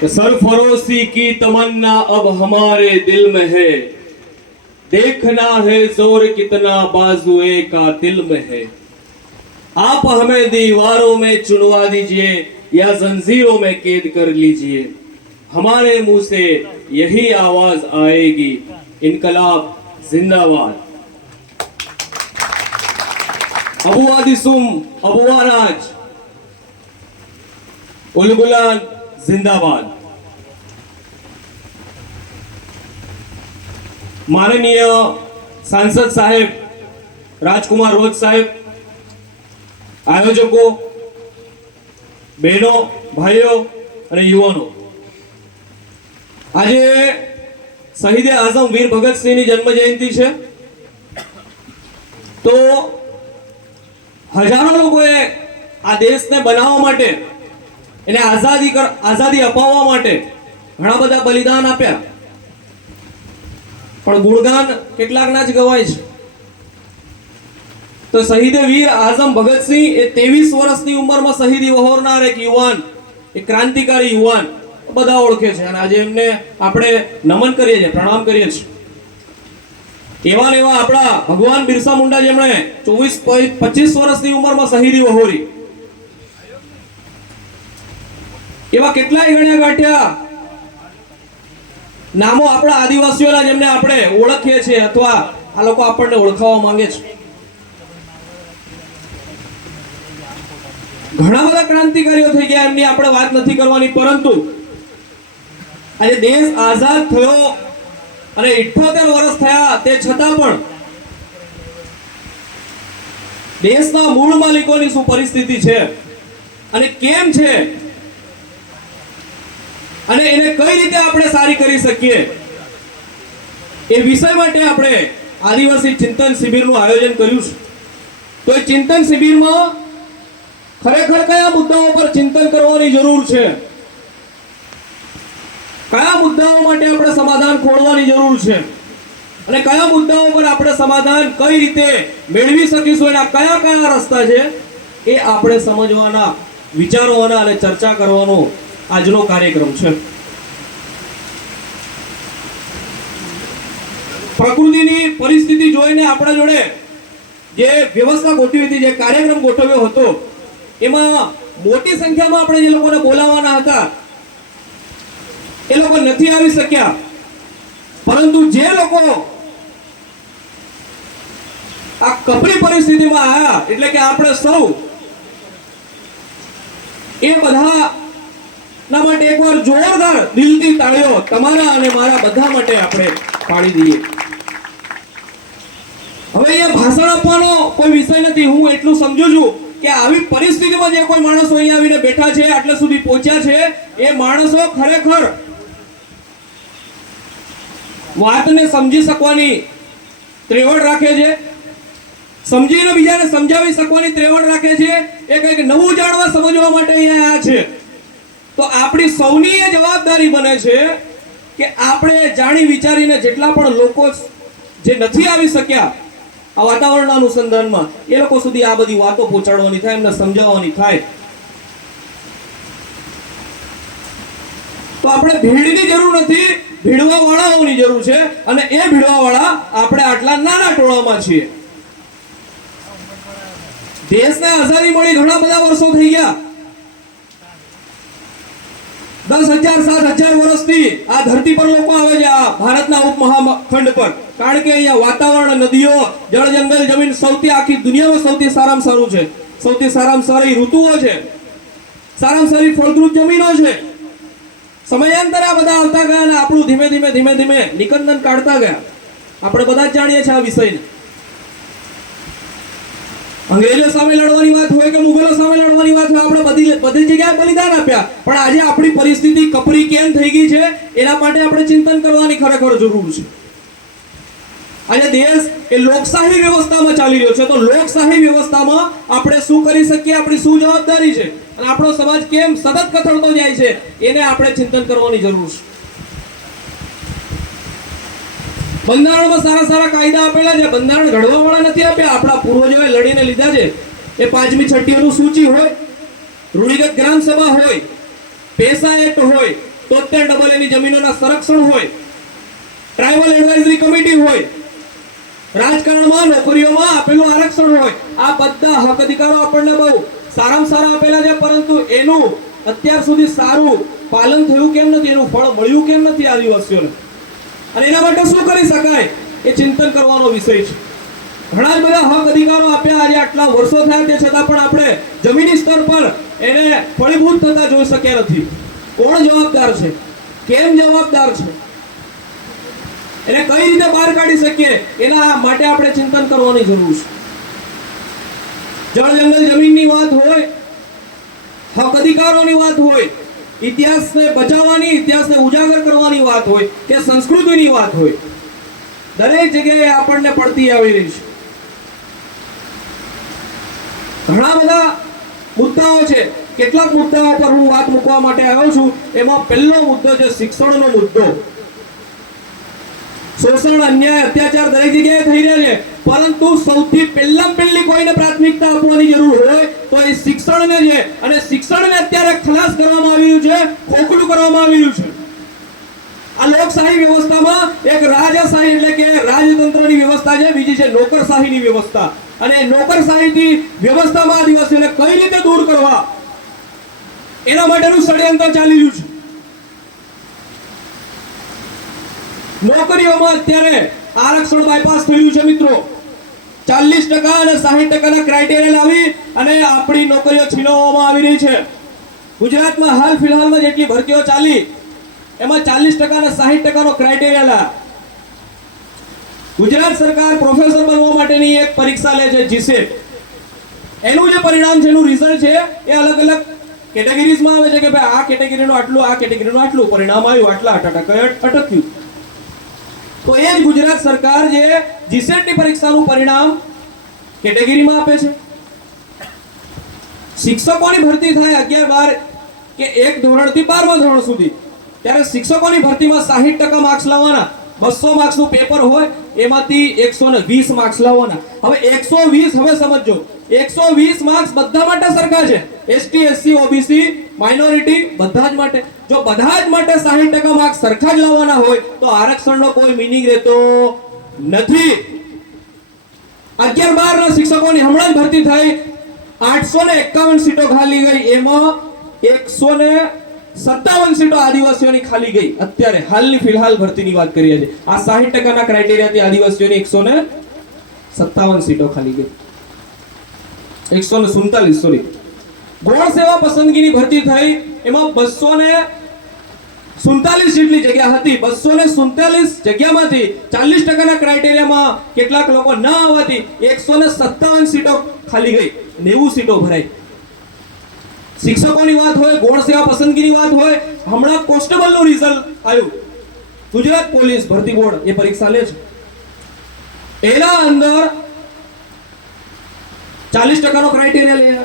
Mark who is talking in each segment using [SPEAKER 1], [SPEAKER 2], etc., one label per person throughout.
[SPEAKER 1] सरफरोशी की तमन्ना अब हमारे दिल में है देखना है जोर कितना बाजुए का दिल में है आप हमें दीवारों में चुनवा दीजिए या जंजीरों में कैद कर लीजिए हमारे मुंह से यही आवाज आएगी इनकलाब जिंदाबाद अबुआ दिसुम अबुआ राज उलगुलान જિંદાબાદ માનનીય સાંસદ સાહેબ રાજકુમાર રોજ સાહેબ આયોજકો બહેનો ભાઈઓ અને યુવાનો આજે શહીદ આઝમ વીર ભગતસિંહની જન્મ જયંતિ છે તો હજારો લોકોએ આ દેશને બનાવવા માટે એને આઝાદી આઝાદી અપાવવા માટે ઘણા બધા બલિદાન આપ્યા પણ ગુણગાન કેટલાકના જ ગવાય છે તો શહીદે વીર આઝમ ભગતસિંહ એ ત્રેવીસ વર્ષની ઉંમરમાં શહીદી વહોરનાર એક યુવાન એ ક્રાંતિકારી યુવાન બધા ઓળખે છે અને આજે એમને આપણે નમન કરીએ છીએ પ્રણામ કરીએ છીએ એવા ને એવા આપણા ભગવાન બિરસા મુંડા જેમણે ચોવીસ પચીસ વર્ષની ઉંમરમાં શહીદી વહોરી એવા કેટલાય ગણ્યા ગાંઠ્યા નામો આપણા આદિવાસીઓના જેમને આપણે ઓળખીએ છીએ અથવા આ લોકો આપણને ઓળખાવા માંગે છે ઘણા બધા ક્રાંતિકારીઓ થઈ ગયા એમની આપણે વાત નથી કરવાની પરંતુ આજે દેશ આઝાદ થયો અને ઇઠોતેર વર્ષ થયા તે છતાં પણ દેશના મૂળ માલિકોની શું પરિસ્થિતિ છે અને કેમ છે અને એને કઈ રીતે આપણે સારી કરી શકીએ એ વિષય માટે આપણે આદિવાસી ચિંતન શિબિરનું આયોજન કર્યું છે તો એ ચિંતન શિબિરમાં ખરેખર કયા મુદ્દાઓ પર ચિંતન કરવાની જરૂર છે કયા મુદ્દાઓ માટે આપણે સમાધાન ખોલવાની જરૂર છે અને કયા મુદ્દાઓ પર આપણે સમાધાન કઈ રીતે મેળવી શકીશું એના કયા કયા રસ્તા છે એ આપણે સમજવાના વિચારવાના અને ચર્ચા કરવાનો આજનો કાર્યક્રમ છે પ્રકૃતિની પરિસ્થિતિ જોઈને આપણા જોડે જે વ્યવસ્થા ગોઠવી હતી જે કાર્યક્રમ ગોઠવ્યો હતો એમાં મોટી સંખ્યામાં આપણે જે લોકોને બોલાવવાના હતા એ લોકો નથી આવી શક્યા પરંતુ જે લોકો આ કપરી પરિસ્થિતિમાં આવ્યા એટલે કે આપણે સૌ એ બધા એટલા માટે એકવાર જોરદાર દિલથી તાળીઓ તમારા અને મારા બધા માટે આપણે પાડી દઈએ હવે અહીંયા ભાષણ આપવાનો કોઈ વિષય નથી હું એટલું સમજુ છું કે આવી પરિસ્થિતિમાં જે કોઈ માણસો અહીંયા આવીને બેઠા છે આટલા સુધી પહોંચ્યા છે એ માણસો ખરેખર વાતને સમજી શકવાની ત્રેવડ રાખે છે સમજીને બીજાને સમજાવી શકવાની ત્રેવડ રાખે છે એ કંઈક નવું જાણવા સમજવા માટે અહીંયા આ છે તો આપણી સૌની એ જવાબદારી બને છે કે આપણે જાણી વિચારીને જેટલા પણ લોકો જે નથી આવી શક્યા આ વાતાવરણના અનુસંધાનમાં એ લોકો સુધી આ બધી વાતો પહોંચાડવાની થાય એમને સમજાવવાની થાય તો આપણે ભીડની જરૂર નથી ભીડવા વાળાઓની જરૂર છે અને એ ભીડવા વાળા આપણે આટલા નાના ટોળામાં છીએ દેશને આઝાદી મળી ઘણા બધા વર્ષો થઈ ગયા દસ હજાર સાત હજાર વર્ષથી આ ધરતી પર લોકો આવે છે આ ભારતના ઉપમહાખંડ પર કારણ કે અહીંયા વાતાવરણ નદીઓ જળ જંગલ જમીન સૌથી આખી દુનિયામાં સૌથી સારામાં સારું છે સૌથી સારામાં સારી ઋતુઓ છે સારામાં સારી ફળદ્રુપ જમીનો છે સમયાંતરે આ બધા આવતા ગયા અને આપણું ધીમે ધીમે ધીમે ધીમે નિકંદન કાઢતા ગયા આપણે બધા જ જાણીએ છીએ આ વિષયને અંગ્રેજો સામે લડવાની વાત હોય કે મુગલો સામે લડવાની વાત હોય આપણે બધી બધી જગ્યાએ બલિદાન આપ્યા પણ આજે આપણી પરિસ્થિતિ કપરી કેમ થઈ ગઈ છે એના માટે આપણે ચિંતન કરવાની ખરેખર જરૂર છે આજે દેશ એ લોકશાહી વ્યવસ્થામાં ચાલી રહ્યો છે તો લોકશાહી વ્યવસ્થામાં આપણે શું કરી શકીએ આપણી શું જવાબદારી છે અને આપણો સમાજ કેમ સતત કથળતો જાય છે એને આપણે ચિંતન કરવાની જરૂર છે બંધારણમાં સારા સારા કાયદા આપેલા છે બંધારણ ઘડવાવાળા નથી આપ્યા આપણા પૂર્વજોએ લડીને લીધા છે એ પાંચમી છઠ્ઠી અનુસૂચિ હોય રૂઢિગત ગ્રામ સભા હોય પેસા એક્ટ હોય તોતેર ડબલ એની જમીનોના સંરક્ષણ હોય ટ્રાઇબલ એડવાઇઝરી કમિટી હોય રાજકારણમાં નોકરીઓમાં આપેલું આરક્ષણ હોય આ બધા હક અધિકારો આપણને બહુ સારામાં સારા આપેલા છે પરંતુ એનું અત્યાર સુધી સારું પાલન થયું કેમ નથી એનું ફળ મળ્યું કેમ નથી આદિવાસીઓને અને એના માટે શું કરી શકાય એ ચિંતન કરવાનો વિષય છે ઘણા જ બધા હક અધિકારો આપ્યા આજે આટલા વર્ષો થયા તે છતાં પણ આપણે જમીની સ્તર પર એને ફળીભૂત થતા જોઈ શક્યા નથી કોણ જવાબદાર છે કેમ જવાબદાર છે એને કઈ રીતે બહાર કાઢી શકીએ એના માટે આપણે ચિંતન કરવાની જરૂર છે જળ જંગલ જમીનની વાત હોય હક અધિકારોની વાત હોય ઇતિહાસને બચાવવાની ઇતિહાસને ઉજાગર કરવાની વાત હોય કે સંસ્કૃતિની વાત હોય દરેક જગ્યાએ આપણને પડતી આવી રહી છે ઘણા બધા મુદ્દાઓ છે કેટલાક મુદ્દાઓ પર હું વાત મૂકવા માટે આવ્યો છું એમાં પહેલો મુદ્દો છે શિક્ષણનો મુદ્દો શોષણ અન્યાય અત્યાચાર દરેક જગ્યાએ થઈ રહ્યા છે પરંતુ સૌથી પહેલા પહેલી કોઈને પ્રાથમિકતા આપવાની જરૂર હોય તો એ શિક્ષણને છે અને શિક્ષણને અત્યારે ખલાસ કરવામાં આવ્યું છે ખોખલું કરવામાં આવ્યું છે આ લોકશાહી વ્યવસ્થામાં એક રાજાશાહી એટલે કે રાજતંત્રની વ્યવસ્થા છે બીજી છે નોકરશાહીની વ્યવસ્થા અને નોકરશાહીની વ્યવસ્થામાં આદિવાસીઓને કઈ રીતે દૂર કરવા એના માટેનું ષડયંત્ર ચાલી રહ્યું છે નોકરીઓમાં અત્યારે આરક્ષણ બાયપાસ થયું છે મિત્રો ચાલીસ ટકા અને સાહીઠ ટકાના ક્રાઇટેરિયા લાવી અને આપણી નોકરીઓ છીનવવામાં આવી રહી છે ગુજરાતમાં હાલ ફિલહાલમાં જેટલી ભરતીઓ ચાલી એમાં ચાલીસ ટકા અને સાહીઠ ટકાનો ક્રાઇટેરિયા લા ગુજરાત સરકાર પ્રોફેસર બનવા માટેની એક પરીક્ષા લે છે જીસેટ e એનું જે પરિણામ છે એનું રિઝલ્ટ છે એ અલગ અલગ કેટેગરીઝમાં આવે છે કે ભાઈ આ કેટેગરીનું આટલું આ કેટેગરીનું આટલું પરિણામ આવ્યું આટલા અટક અટક્યું તો એ જ ગુજરાત સરકાર જે જીસેટની e પરીક્ષાનું પરિણામ કેટેગરીમાં આપે છે શિક્ષકોની ભરતી થાય અગિયાર બાર કે એક ધોરણથી બારમા ધોરણ સુધી ત્યારે શિક્ષકોની ભરતીમાં સાહીઠ ટકા માર્ક્સ લાવવાના બસો માર્ક્સનું પેપર હોય એમાંથી એકસો ને વીસ માર્ક્સ લાવવાના હવે એકસો વીસ હવે સમજો એકસો વીસ માર્ક્સ બધા માટે સરખા છે એસટી એસસી ઓબીસી માઇનોરિટી બધા જ માટે જો બધા જ માટે સાહીઠ ટકા માર્ક્સ સરખા જ લાવવાના હોય તો આરક્ષણનો કોઈ મિનિંગ રહેતો નથી અગિયાર બાર ના શિક્ષકોની હમણાં જ ભરતી થઈ આઠસો ને એકાવન સીટો ખાલી ગઈ એમાં એકસો ને સત્તાવન સીટો આદિવાસીઓની ખાલી ગઈ અત્યારે હાલની ફિલહાલ ભરતીની વાત કરીએ છીએ આ સાહીઠ ટકાના ક્રાઇટેરિયાથી આદિવાસીઓની એકસો ને સત્તાવન સીટો ખાલી ગઈ એકસો ને સુડતાલીસ સોરી ગૌણ સેવા પસંદગીની ભરતી થઈ એમાં બસો ને સુડતાલીસ જેટલી જગ્યા હતી બસો ને સુડતાલીસ જગ્યામાંથી ચાલીસ ટકાના ક્રાઇટેરિયામાં કેટલાક લોકો ન આવવાથી એકસો ને સત્તાવન સીટો ખાલી ગઈ નેવું સીટો ભરાઈ શિક્ષકોની વાત હોય ગોળ સેવા પસંદગીની વાત હોય હમણાં નું રિઝલ્ટ આવ્યું ગુજરાત પોલીસ ભરતી બોર્ડ એ પરીક્ષા લે છે એના અંદર ચાલીસ ટકાનો ક્રાઇટેરિયા લે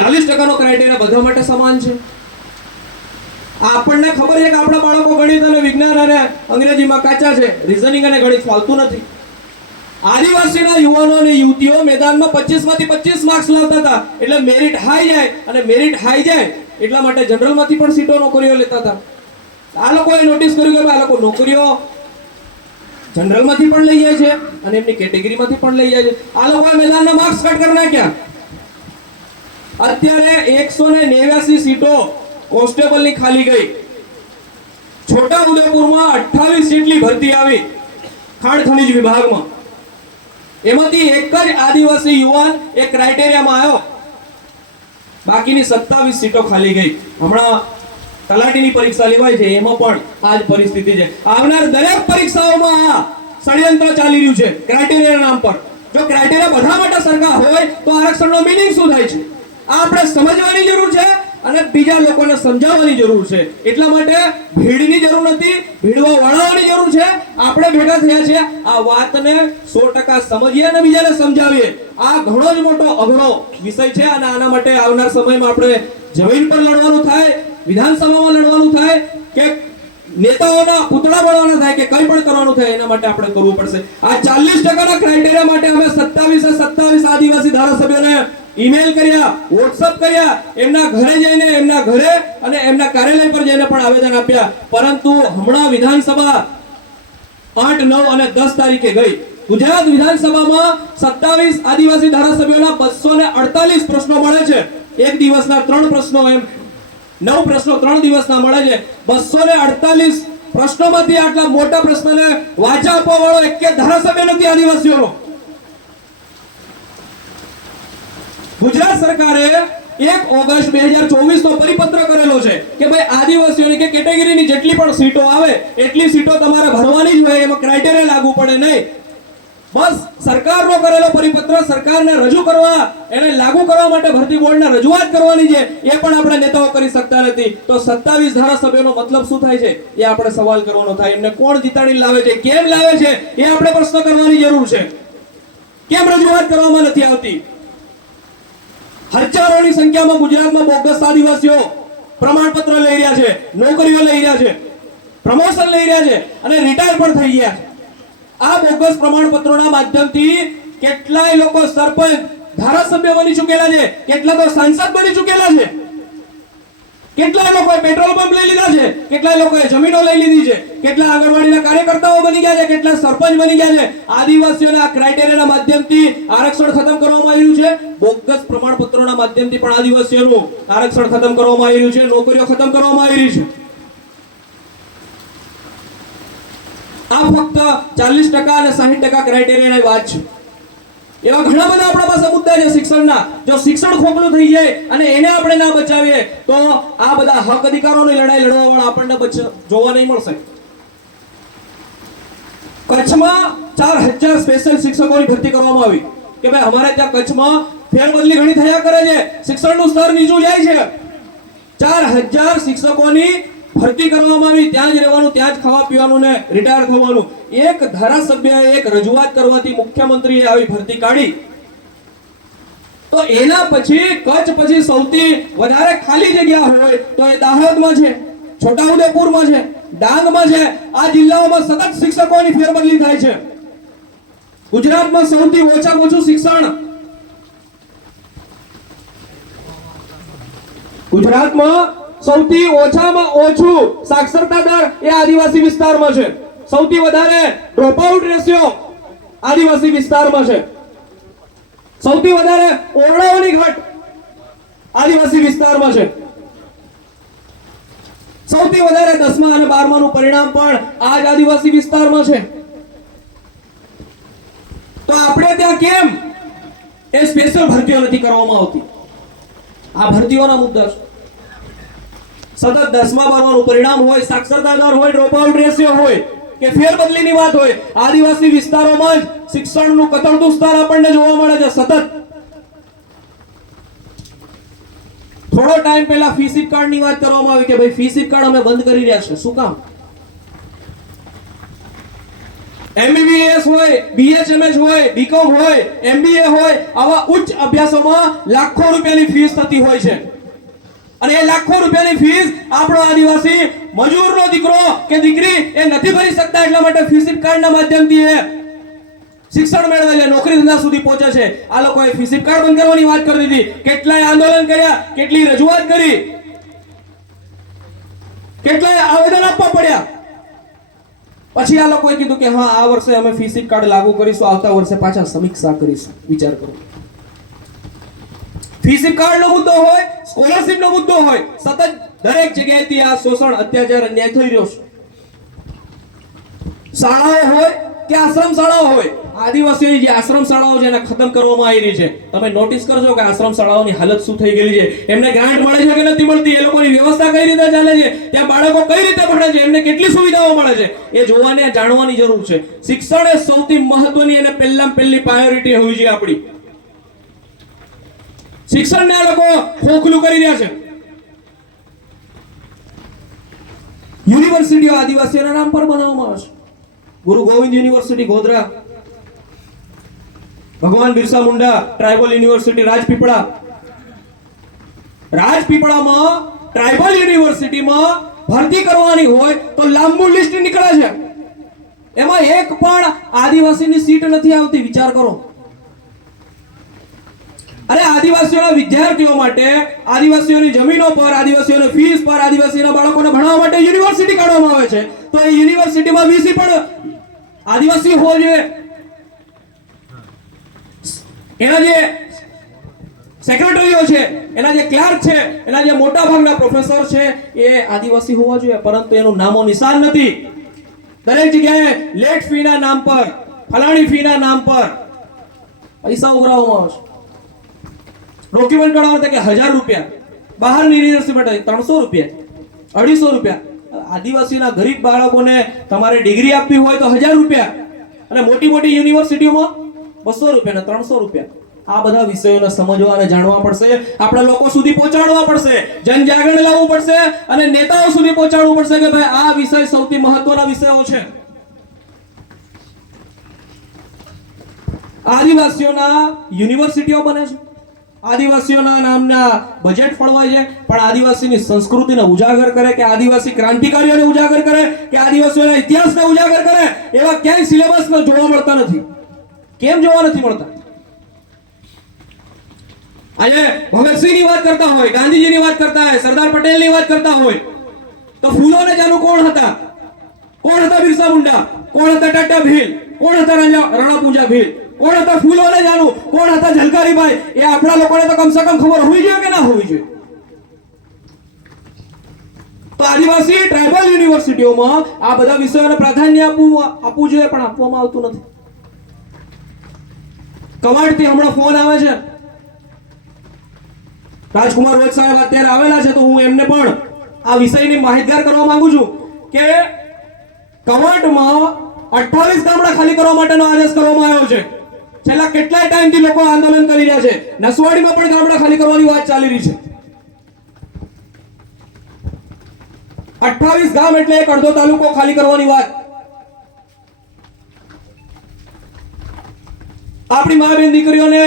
[SPEAKER 1] ચાલીસ ટકાનો ક્રાઇટેરિયા બધા માટે સમાન છે આપણને ખબર છે કે આપણા બાળકો ગણિત અને વિજ્ઞાન અને અંગ્રેજીમાં કાચા છે રિઝનિંગ અને ગણિત ફાલતું નથી આદિવાસીના યુવાનો અને યુવતીઓ મેદાનમાં પચીસ માંથી પચીસ માર્ક્સ લાવતા હતા એટલે મેરિટ હાઈ જાય અને મેરિટ હાઈ જાય એટલા માટે જનરલમાંથી પણ સીટો નોકરીઓ લેતા હતા આ લોકોએ નોટિસ કર્યું કે આ લોકો નોકરીઓ જનરલમાંથી પણ લઈ જાય છે અને એમની કેટેગરીમાંથી પણ લઈ જાય છે આ લોકોએ મેદાનના માર્ક્સ કટ કરી નાખ્યા અત્યારે એકસો ને નેવ્યાસી સીટો કોન્સ્ટેબલની ખાલી ગઈ છોટા ઉદેપુરમાં અઠ્ઠાવીસ સીટની ભરતી આવી ખાણખનીજ વિભાગમાં એમાંથી એક જ આદિવાસી યુવાન એ ક્રાઇટેરિયામાં આવ્યો બાકીની સત્તાવીસ સીટો ખાલી ગઈ હમણાં તલાટીની પરીક્ષા લેવાય છે એમાં પણ આ જ પરિસ્થિતિ છે આવનાર દરેક પરીક્ષાઓમાં આ ષડયંત્ર ચાલી રહ્યું છે ક્રાઇટેરિયા નામ પર જો ક્રાઇટેરિયા બધા માટે સરખા હોય તો આરક્ષણનો મિનિંગ શું થાય છે આ આપણે સમજવાની જરૂર છે અને બીજા લોકોને સમજાવવાની જરૂર છે એટલા માટે ભીડની જરૂર નથી ભીડવા વળાવવાની જરૂર છે આપણે ભેગા થયા છે આ વાતને સો ટકા સમજીએ અને બીજાને સમજાવીએ આ ઘણો જ મોટો અઘરો વિષય છે અને આના માટે આવનાર સમયમાં આપણે જમીન પર લડવાનું થાય વિધાનસભામાં લડવાનું થાય કે નેતાઓના પૂતળા બળવાના થાય કે કંઈ પણ કરવાનું થાય એના માટે આપણે કરવું પડશે આ ચાલીસ ટકાના ક્રાઇટેરિયા માટે અમે સત્તાવીસે સત્તાવીસ આદિવાસી ધારાસભ્યોને ઈમેલ કર્યા વોટ્સઅપ કર્યા એમના ઘરે જઈને એમના ઘરે અને એમના કાર્યાલય પર જઈને પણ આવેદન આપ્યા પરંતુ હમણાં વિધાનસભા આઠ નવ અને દસ તારીખે ગઈ ગુજરાત વિધાનસભામાં સત્તાવીસ આદિવાસી ધારાસભ્યોના બસો ને અડતાલીસ પ્રશ્નો મળે છે એક દિવસના ત્રણ પ્રશ્નો એમ નવ પ્રશ્નો ત્રણ દિવસના મળે છે બસો ને અડતાલીસ પ્રશ્નોમાંથી આટલા મોટા પ્રશ્નને વાચા આપવા વાળો એક ધારાસભ્ય નથી આદિવાસીઓનો ગુજરાત સરકારે એક ઓગસ્ટ બે હજાર ચોવીસ નો પરિપત્ર કરેલો છે કે ભાઈ આદિવાસીઓની કે કેટેગરીની જેટલી પણ સીટો આવે એટલી સીટો તમારે ભરવાની જ હોય એમાં ક્રાઇટેરિયા લાગુ પડે નહીં બસ સરકારનો કરેલો પરિપત્ર સરકારને રજૂ કરવા એને લાગુ કરવા માટે ભરતી બોર્ડને રજૂઆત કરવાની છે એ પણ આપણે નેતાઓ કરી શકતા નથી તો સત્તાવીસ ધારાસભ્યોનો મતલબ શું થાય છે એ આપણે સવાલ કરવાનો થાય એમને કોણ જીતાડી લાવે છે કેમ લાવે છે એ આપણે પ્રશ્ન કરવાની જરૂર છે કેમ રજૂઆત કરવામાં નથી આવતી હજારોની સંખ્યામાં ગુજરાતમાં બોગસ આદિવાસીઓ પ્રમાણપત્ર લઈ રહ્યા છે નોકરીઓ લઈ રહ્યા છે પ્રમોશન લઈ રહ્યા છે અને રિટાયર પણ થઈ ગયા છે આ બોગસ પ્રમાણપત્રોના માધ્યમથી કેટલાય લોકો સરપંચ ધારાસભ્ય બની ચૂકેલા છે કેટલા તો સાંસદ બની ચૂકેલા છે કેટલા લોકોએ પેટ્રોલ પંપ લઈ લીધા છે કેટલા લોકોએ જમીનો લઈ લીધી છે કેટલા આંગણવાડીના કાર્યકર્તાઓ બની ગયા છે કેટલા સરપંચ બની ગયા છે આદિવાસીઓના ક્રાઇટેરિયાના માધ્યમથી આરક્ષણ ખતમ કરવામાં આવ્યું છે બોગસ પ્રમાણપત્રોના માધ્યમથી પણ આદિવાસીઓનું આરક્ષણ ખતમ કરવામાં આવી રહ્યું છે નોકરીઓ ખતમ કરવામાં આવી રહી છે આ ફક્ત ચાલીસ ટકા અને સાહીઠ ટકા ક્રાઇટેરિયાની વાત છે એવા ઘણા બધા આપણા પાસે મુદ્દા છે શિક્ષણના જો શિક્ષણ ખોખલું થઈ જાય અને એને આપણે ના બચાવીએ તો આ બધા હક અધિકારોની લડાઈ લડવા વાળા આપણને જોવા નહીં મળશે કચ્છમાં ચાર હજાર સ્પેશિયલ શિક્ષકોની ભરતી કરવામાં આવી કે ભાઈ અમારે ત્યાં કચ્છમાં ફેરબદલી ઘણી થયા કરે છે શિક્ષણનું સ્તર નીચું જાય છે ચાર હજાર શિક્ષકોની ભરતી કરવામાં આવી ત્યાં જ રહેવાનું ત્યાં જ ખાવા પીવાનું ને રિટાયર થવાનું એક ધારાસભ્યએ એક રજૂઆત કરવાથી મુખ્યમંત્રીએ આવી ભરતી કાઢી તો એના પછી કચ્છ પછી સૌથી વધારે ખાલી જગ્યા હોય તો એ દાહોદમાં છે છોટાઉદેપુરમાં છે ડાંગમાં છે આ જિલ્લાઓમાં સતત શિક્ષકોની ફેરબદલી થાય છે ગુજરાતમાં સૌથી ઓછા ઓછું શિક્ષણ ગુજરાતમાં સૌથી ઓછામાં ઓછું સાક્ષરતા દર એ આદિવાસી વિસ્તારમાં છે સૌથી વધારે ડ્રોપઆઉટ રેશિયો આદિવાસી વિસ્તારમાં છે સૌથી વધારે ઓરડાઓની ઘટ આદિવાસી વિસ્તારમાં છે સૌથી વધારે દસમા અને બારમા નું પરિણામ પણ આ જ આદિવાસી વિસ્તારમાં છે તો આપણે ત્યાં કેમ એ સ્પેશિયલ ભરતીઓ નથી કરવામાં આવતી આ ભરતીઓના મુદ્દા છે સતત દસમા બારમાનું પરિણામ હોય સાક્ષરતા દર હોય ડ્રોપઆઉટ રેશિયો હોય કે ફેરબદલીની વાત હોય આદિવાસી વિસ્તારોમાં જ શિક્ષણનું કતરતું સ્તર આપણને જોવા મળે છે સતત થોડો ટાઈમ પહેલા કાર્ડ ની વાત કરવામાં આવી કે ભાઈ ફીસીપ કાર્ડ અમે બંધ કરી રહ્યા છે શું કામ એમબીબીએસ હોય બીએચએમએચ હોય બીકોમ હોય એમબીએ હોય આવા ઉચ્ચ અભ્યાસોમાં લાખો રૂપિયાની ફીસ થતી હોય છે અને એ લાખો રૂપિયાની ફીસ આપણો આદિવાસી મજૂરનો દીકરો કે દીકરી એ નથી ભરી શકતા એટલા માટે ફીસીપ કાર્ડના માધ્યમથી એ શિક્ષણ મેળવે નોકરી ધંધા સુધી પહોંચે છે આ લોકોએ ફીસીપ કાર્ડ બંધ કરવાની વાત કરી દીધી કેટલાય આંદોલન કર્યા કેટલી રજૂઆત કરી કેટલાય આવેદન આપવા પડ્યા પછી આ લોકોએ કીધું કે હા આ વર્ષે અમે ફીસીપ કાર્ડ લાગુ કરીશું આવતા વર્ષે પાછા સમીક્ષા કરીશું વિચાર કરો કાર્ડ નો મુદ્દો હોય સ્કોલરશિપ નો મુદ્દો હોય સતત દરેક જગ્યાએથી આ શોષણ અત્યાચાર અન્યાય થઈ રહ્યો છે શાળાઓ હોય કે આશ્રમ શાળાઓ હોય આદિવાસીઓની જે આશ્રમ શાળાઓ છે એને ખતમ કરવામાં આવી રહી છે તમે નોટિસ કરજો કે આશ્રમ શાળાઓની હાલત શું થઈ ગયેલી છે એમને ગ્રાન્ટ મળે છે કે નથી મળતી એ લોકોની વ્યવસ્થા કઈ રીતે ચાલે છે ત્યાં બાળકો કઈ રીતે ભણે છે એમને કેટલી સુવિધાઓ મળે છે એ જોવાની જાણવાની જરૂર છે શિક્ષણ એ સૌથી મહત્વની અને પહેલામાં પહેલી પ્રાયોરિટી હોવી જોઈએ આપણી શિક્ષણને આ લોકો ખોખલું કરી રહ્યા છે યુનિવર્સિટીઓ આદિવાસીઓના નામ પર બનાવવામાં આવે છે ગુરુ ગોવિંદ યુનિવર્સિટી ગોધરા ભગવાન બિરસા મુંડા ટ્રાઇબલ યુનિવર્સિટી રાજપીપળા રાજપીપળામાં ટ્રાઇબલ યુનિવર્સિટીમાં ભરતી કરવાની હોય તો લાંબુ લિસ્ટ નીકળે છે એમાં એક પણ આદિવાસીની સીટ નથી આવતી વિચાર કરો અને આદિવાસીઓના વિદ્યાર્થીઓ માટે આદિવાસીઓની જમીનો પર આદિવાસીઓની ફીસ પર આદિવાસીના બાળકોને ભણવા માટે યુનિવર્સિટી કાઢવામાં આવે છે તો એ યુનિવર્સિટીમાં વીસી પણ આદિવાસી હોવો જોઈએ એના જે સેક્રેટરીઓ છે એના જે ક્લાર્ક છે એના જે મોટા ભાગના પ્રોફેસર છે એ આદિવાસી હોવા જોઈએ પરંતુ એનું નામો નિશાન નથી દરેક જગ્યાએ લેટ ફીના નામ પર ફલાણી ફીના નામ પર પૈસા ઉઘરાવવામાં આવશે ડોક્યુમેન્ટ કઢાવવા તકે હજાર રૂપિયા બહારની યુનિવર્સિટી ત્રણસો રૂપિયા અઢીસો રૂપિયા આદિવાસીના ગરીબ બાળકોને તમારે ડિગ્રી આપવી હોય તો હજાર રૂપિયા અને મોટી મોટી યુનિવર્સિટીઓમાં બસો રૂપિયા ને ત્રણસો રૂપિયા આ બધા વિષયોને સમજવા અને જાણવા પડશે આપણે લોકો સુધી પહોંચાડવા પડશે જનજાગરણ લાવવું પડશે અને નેતાઓ સુધી પહોંચાડવું પડશે કે ભાઈ આ વિષય સૌથી મહત્વના વિષયો છે આદિવાસીઓના યુનિવર્સિટીઓ બને છે આદિવાસીઓના નામના બજેટ ફળવાય છે પણ આદિવાસીની સંસ્કૃતિને ઉજાગર કરે કે આદિવાસી ક્રાંતિકારીઓને ઉજાગર કરે કે આદિવાસીઓના ઇતિહાસને ઉજાગર કરે એવા ક્યાંય સિલેબસમાં જોવા મળતા નથી કેમ જોવા નથી મળતા આજે ભગતસિંહની વાત કરતા હોય ગાંધીજીની વાત કરતા હોય સરદાર પટેલની વાત કરતા હોય તો ફૂલોને જાનું કોણ હતા કોણ હતા બિરસા મુંડા કોણ હતા ટાટા ભીલ કોણ હતા રાજા રાણા પૂંજા ભીલ કોણ હતા ફૂલોને જાણું કોણ હતા ઝલકારીભાઈ એ આપણા લોકોને તો કમસે કમ ખબર હોવી જોઈએ કે ના હોવી જોઈએ તો આદિવાસી ટ્રાઇબલ યુનિવર્સિટીઓમાં આ બધા વિષયોને પ્રાધાન્ય આપવું આપવું જોઈએ પણ આપવામાં આવતું નથી કમાડથી હમણાં ફોન આવે છે રાજકુમાર રોજ સાહેબ અત્યારે આવેલા છે તો હું એમને પણ આ વિષયની માહિતગાર કરવા માંગુ છું કે કમાટમાં અઠ્ઠાવીસ ગામડા ખાલી કરવા માટેનો આદેશ કરવામાં આવ્યો છે છેલ્લા કેટલાય ટાઈમથી લોકો આંદોલન કરી રહ્યા છે નસવાડીમાં પણ ગામડા ખાલી કરવાની વાત ચાલી રહી છે અઠાવીસ ગામ એટલે એક અડધો તાલુકો ખાલી કરવાની વાત આપણી મા બેન દીકરીઓને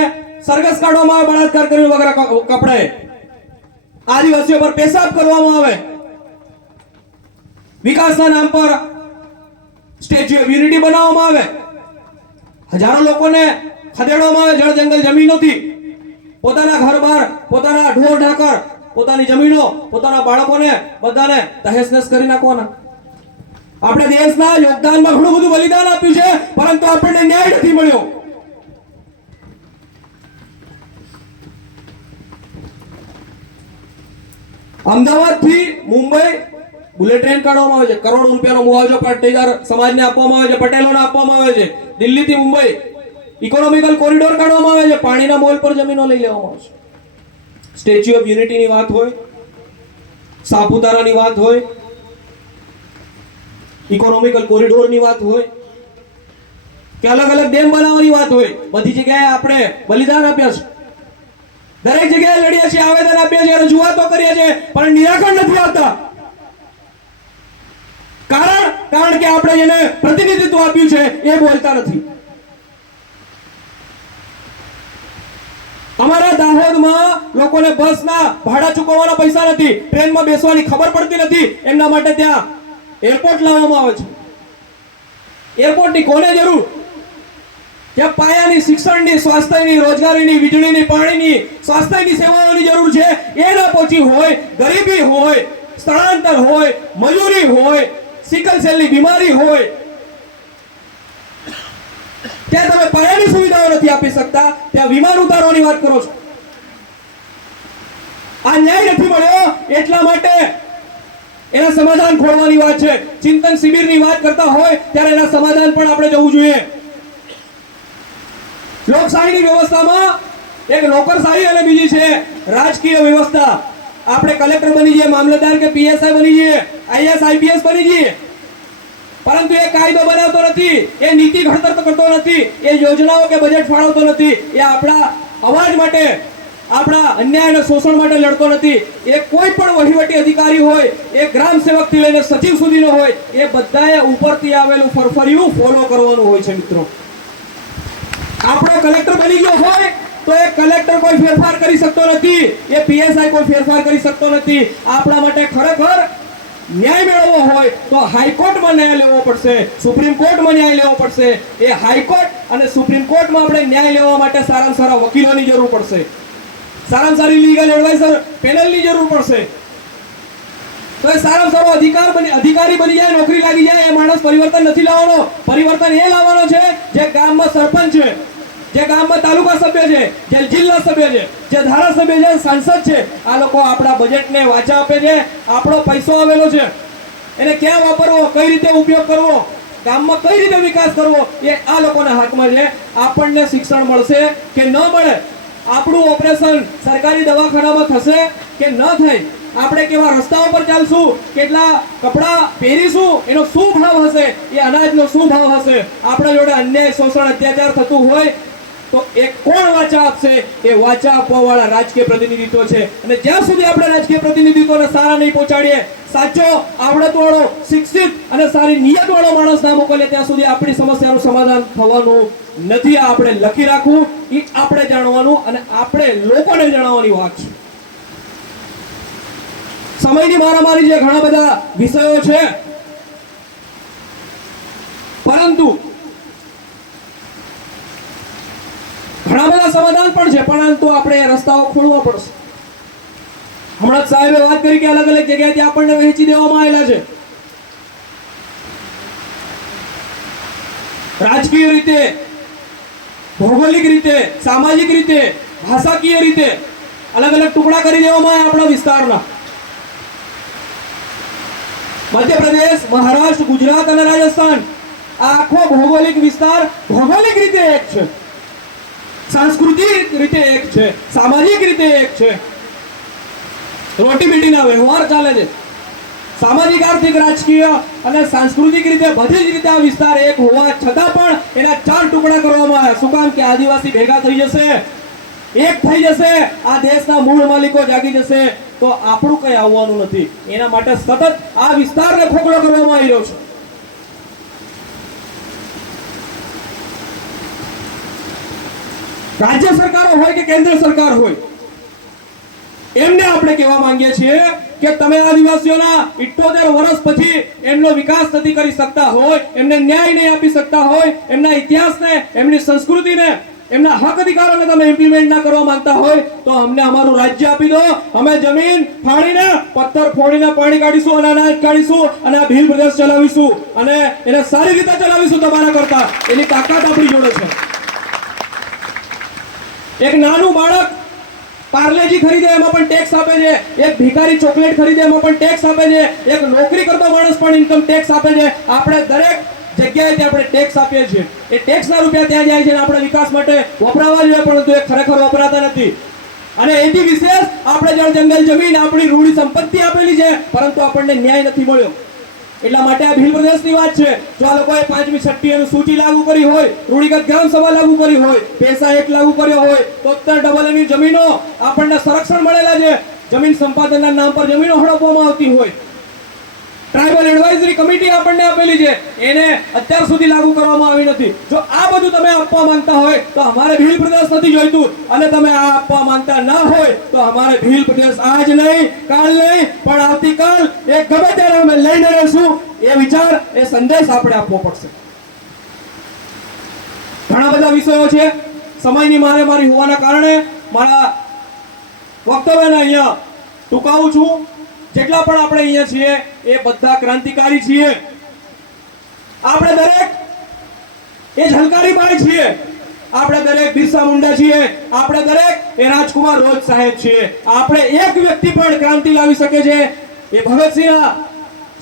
[SPEAKER 1] સરગસ કાઢવામાં આવે બળાત્કાર કર્યો વગર કપડે આદિવાસીઓ પર પેશાબ કરવામાં આવે વિકાસના નામ પર સ્ટેચ્યુ ઓફ યુનિટી બનાવવામાં આવે હજારો લોકોને ખદેડવામાં આવે જળ જંગલ જમીન જમીનોથી પોતાના ઘર બહાર પોતાના ઢોર ઢાકર પોતાની જમીનો પોતાના બાળકોને બધાને તહેસનસ કરી નાખવાના આપણે દેશના યોગદાનમાં ઘણું બધું બલિદાન આપ્યું છે પરંતુ આપણને ન્યાય નથી મળ્યો અમદાવાદ થી મુંબઈ બુલેટ ટ્રેન કાઢવામાં આવે છે કરોડો રૂપિયાનો મુઆવજો પાટીદાર સમાજને આપવામાં આવે છે પટેલોને આપવામાં આવે છે દિલ્હીથી મુંબઈ ઇકોનોમિકલ કોરિડોર કાઢવામાં આવે છે પાણીના મોલ પર જમીનો લઈ લેવામાં આવશે સ્ટેચ્યુ ઓફ યુનિટીની વાત હોય સાપુતારાની વાત હોય ઇકોનોમિકલ કોરિડોરની વાત હોય કે અલગ અલગ ડેમ બનાવવાની વાત હોય બધી જગ્યાએ આપણે બલિદાન આપ્યા છે દરેક જગ્યાએ લડ્યા છે આવેદન આપ્યા છીએ રજૂઆતો કરીએ છીએ પણ નિરાકરણ નથી આવતા કારણ કારણ કે આપણે જેને પ્રતિનિધિત્વ આપ્યું છે એ બોલતા નથી અમારા દાહોદમાં લોકોને બસના ભાડા ચૂકવવાના પૈસા નથી ટ્રેનમાં બેસવાની ખબર પડતી નથી એમના માટે ત્યાં એરપોર્ટ લાવવામાં આવે છે એરપોર્ટની કોને જરૂર ત્યાં પાયાની શિક્ષણની સ્વાસ્થ્યની રોજગારીની વીજળીની પાણીની સ્વાસ્થ્યની સેવાઓની જરૂર છે એ ના પહોંચી હોય ગરીબી હોય સ્થળાંતર હોય મજૂરી હોય સિકલ સેલની બીમારી હોય ત્યાં તમે પાયાની સુવિધાઓ નથી આપી શકતા ત્યાં વિમાન ઉતારવાની વાત કરો છો આ ન્યાય નથી મળ્યો એટલા માટે એના સમાધાન ખોલવાની વાત છે ચિંતન ની વાત કરતા હોય ત્યારે એના સમાધાન પણ આપણે જવું જોઈએ લોકશાહીની વ્યવસ્થામાં એક લોકરશાહી અને બીજી છે રાજકીય વ્યવસ્થા આપણે કલેક્ટર બની જઈએ મામલતદાર કે પીએસઆઈ બની જઈએ આઈએસ આઈપીએસ બની જઈએ પરંતુ એ કાયદો બનાવતો નથી એ નીતિ ઘડતર કરતો નથી એ યોજનાઓ કે બજેટ ફાળવતો નથી એ આપણા અવાજ માટે આપણા અન્યાય અને શોષણ માટે લડતો નથી એ કોઈ પણ વહીવટી અધિકારી હોય એ ગ્રામ સેવક થી લઈને સચિવ સુધીનો હોય એ બધાએ ઉપરથી આવેલું ફરફર્યું ફોલો કરવાનું હોય છે મિત્રો આપણો કલેક્ટર બની ગયો હોય તો એ કલેક્ટર કોઈ ફેરફાર કરી શકતો નથી એ પીએસઆઈ કોઈ ફેરફાર કરી શકતો નથી આપણા માટે ખરેખર ન્યાય મેળવવો હોય તો હાઈકોર્ટમાં ન્યાય લેવો પડશે સુપ્રીમ કોર્ટમાં ન્યાય લેવો પડશે એ હાઈકોર્ટ અને સુપ્રીમ કોર્ટમાં આપણે ન્યાય લેવા માટે સારામાં સારા વકીલોની જરૂર પડશે સારામાં સારી લીગલ એડવાઇઝર પેનલની જરૂર પડશે તો એ સારામાં સારો અધિકાર બની અધિકારી બની જાય નોકરી લાગી જાય એ માણસ પરિવર્તન નથી લાવવાનો પરિવર્તન એ લાવવાનો છે જે ગામમાં સરપંચ છે જે ગામમાં તાલુકા સભ્ય છે જે જિલ્લા સભ્ય છે જે ધારાસભ્ય છે સાંસદ છે આ લોકો આપણા બજેટને વાચા આપે છે આપણો પૈસો આવેલો છે એને ક્યાં વાપરવો કઈ રીતે ઉપયોગ કરવો ગામમાં કઈ રીતે વિકાસ કરવો એ આ લોકોના હાથમાં છે આપણને શિક્ષણ મળશે કે ન મળે આપણું ઓપરેશન સરકારી દવાખાનામાં થશે કે ન થાય આપણે કેવા રસ્તાઓ પર ચાલશું કેટલા કપડાં પહેરીશું એનો શું ભાવ હશે એ અનાજનો શું ભાવ હશે આપણા જોડે અન્યાય શોષણ અત્યાચાર થતું હોય તો એ કોણ વાચા આપશે એ વાચા આપવાવાળા રાજકીય પ્રતિનિધિત્વ છે અને જ્યાં સુધી આપણે રાજકીય પ્રતિનિધિત્વને સારા નહીં પહોંચાડીએ સાચો આવડતવાળો શિક્ષિત અને સારી નિયતવાળો માણસ ના મોકલે ત્યાં સુધી આપણી સમસ્યાનું સમાધાન થવાનું નથી આ આપણે લખી રાખવું એ આપણે જાણવાનું અને આપણે લોકોને જણાવવાની વાત છે સમયની મારામારી જે ઘણા બધા વિષયો છે પરંતુ ઘણા બધા સમાધાન પણ છે પરંતુ આપણે રસ્તાઓ ખોલવા પડશે હમણાં સાહેબે વાત કરી કે અલગ અલગ જગ્યાએથી આપણને વહેંચી દેવામાં આવેલા છે રાજકીય રીતે ભૌગોલિક રીતે સામાજિક રીતે ભાષાકીય રીતે અલગ અલગ ટુકડા કરી દેવામાં આવે આપણા વિસ્તારના મધ્યપ્રદેશ મહારાષ્ટ્ર ગુજરાત અને રાજસ્થાન આ આખો ભૌગોલિક વિસ્તાર ભૌગોલિક રીતે એક છે સાંસ્કૃતિક રીતે એક છે સામાજિક રીતે એક છે રોટી બેટીના વ્યવહાર ચાલે છે સામાજિક આર્થિક રાજકીય અને સાંસ્કૃતિક રીતે બધી જ રીતે આ વિસ્તાર એક હોવા છતાં પણ એના ચાર ટુકડા કરવામાં આવ્યા શું કામ કે આદિવાસી ભેગા થઈ જશે એક થઈ જશે આ દેશના મૂળ માલિકો જાગી જશે તો આપણું કંઈ આવવાનું નથી એના માટે સતત આ વિસ્તારને ખોખલો કરવામાં આવી રહ્યો છે રાજ્ય સરકાર હોય કે કેન્દ્ર સરકાર હોય એમને આપણે કહેવા માંગીએ છીએ કે તમે આદિવાસીઓના ઇઠોતેર વર્ષ પછી એમનો વિકાસ નથી કરી શકતા હોય એમને ન્યાય નહીં આપી શકતા હોય એમના ઇતિહાસને એમની સંસ્કૃતિને એમના હક અધિકારોને તમે ઇમ્પ્લિમેન્ટ ના કરવા માંગતા હોય તો અમને અમારું રાજ્ય આપી દો અમે જમીન ફાડીને પથ્થર ફોડીને પાણી કાઢીશું અને અનાજ કાઢીશું અને આ ભીલ પ્રદેશ ચલાવીશું અને એને સારી રીતે ચલાવીશું તમારા કરતા એની તાકાત આપણી જોડે છે એક નાનું બાળક પાર્લેજી ખરીદે એમાં પણ ટેક્સ આપે છે એક ભિખારી ચોકલેટ ખરીદે એમાં પણ ટેક્સ આપે છે એક નોકરી કરતો માણસ પણ ઇન્કમ ટેક્સ આપે છે આપણે દરેક જગ્યાએથી આપણે ટેક્સ આપીએ છીએ એ ટેક્સના રૂપિયા ત્યાં જાય છે અને આપણે વિકાસ માટે વપરાવા જોઈએ પરંતુ એ ખરેખર વપરાતા નથી અને એથી વિશેષ આપણે જળ જંગલ જમીન આપણી રૂઢી સંપત્તિ આપેલી છે પરંતુ આપણને ન્યાય નથી મળ્યો એટલા માટે આ ભીલ પ્રદેશની વાત છે જો આ લોકોએ પાંચમી છઠ્ઠી અને સૂચિ લાગુ કરી હોય રૂઢિગત ગ્રામ સભા લાગુ કરી હોય પૈસા એક લાગુ કર્યો હોય તો ડબલ એની જમીનો આપણને સંરક્ષણ મળેલા છે જમીન સંપાદનના નામ પર જમીનો હડપવામાં આવતી હોય ટ્રાઇબલ એડવાઇઝરી કમિટી આપણને આપેલી છે એને અત્યાર સુધી લાગુ કરવામાં આવી નથી જો આ બધું તમે આપવા માંગતા હોય તો અમારે ભીલ પ્રદેશ નથી જોઈતું અને તમે આ આપવા માંગતા ના હોય તો અમારે ભીલ પ્રદેશ આજ નહીં કાલ નહીં પણ આવતીકાલ એ ગમે ત્યારે અમે લઈને રહીશું એ વિચાર એ સંદેશ આપણે આપવો પડશે ઘણા બધા વિષયો છે સમયની મારે મારી હોવાના કારણે મારા વક્તવ્યને અહીંયા ટૂંકાવું છું જેટલા પણ આપણે અહીંયા છીએ એ બધા ક્રાંતિકારી છીએ આપણે દરેક એ ઝલકારીભાઈ છીએ આપણે દરેક બિરસા મુંડા છીએ આપણે દરેક એ રાજકુમાર રોજ સાહેબ છીએ આપણે એક વ્યક્તિ પણ ક્રાંતિ લાવી શકે છે એ ભગતસિંહના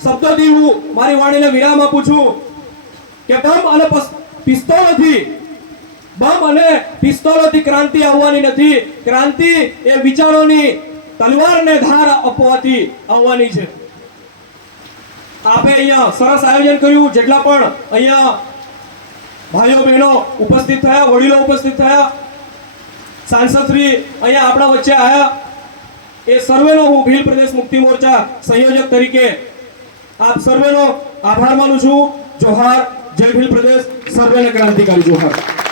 [SPEAKER 1] શબ્દોથી હું મારી વાણીને વિરામ આપું છું કે બમ અને પિસ્તોલોથી બમ અને પિસ્તોલોથી ક્રાંતિ આવવાની નથી ક્રાંતિ એ વિચારોની તલવારને ધાર અપવાતી આવવાની છે આપે અહીંયા સરસ આયોજન કર્યું જેટલા પણ અહીંયા ભાઈઓ બહેનો ઉપસ્થિત થયા વડીલો ઉપસ્થિત થયા સાંસદશ્રી અહીંયા આપણા વચ્ચે આવ્યા એ સર્વેનો હું ભીલ પ્રદેશ મુક્તિ મોરચા સંયોજક તરીકે આપ સર્વેનો આભાર માનું છું જોહાર જય ભીલ પ્રદેશ સર્વેને ક્રાંતિકારી જોહાર